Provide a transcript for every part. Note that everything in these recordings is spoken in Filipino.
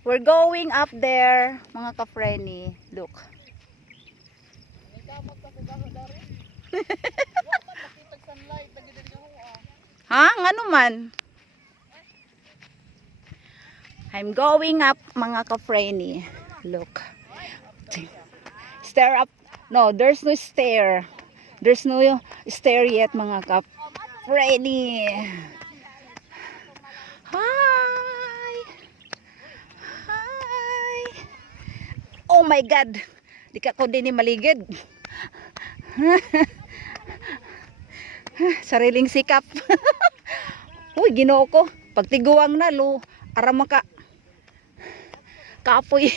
We're going up there, mga ka-Frenny. Look. Ha? Ano man? I'm going up, mga ka-Frenny. Look. Stair up. No, there's no stair. There's no stair yet, mga ka-Frenny. Hi! Hi! Oh my God! Di ka ko din maligid. Sariling sikap. Uy, ginoo ko. Pagtiguang na, arama ka. Kapoy.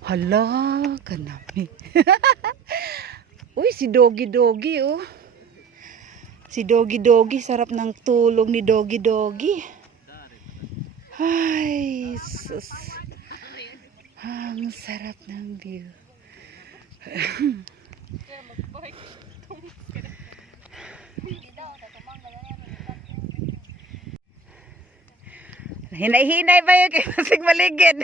Hala, kanami. Uy, si Doggy, oh. Si Doggy, sarap ng tulog ni Doggy. Ay, sus. Ang sarap ng view. Hinay-hinay ba yun? Kasing maligid.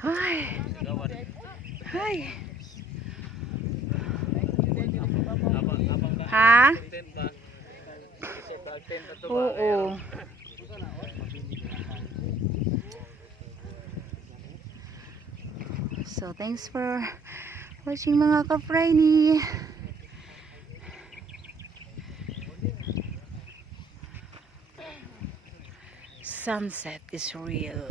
Hi. Hi. Ha? Oo. So, thanks for watching, mga ka-Frenny. Sunset is real.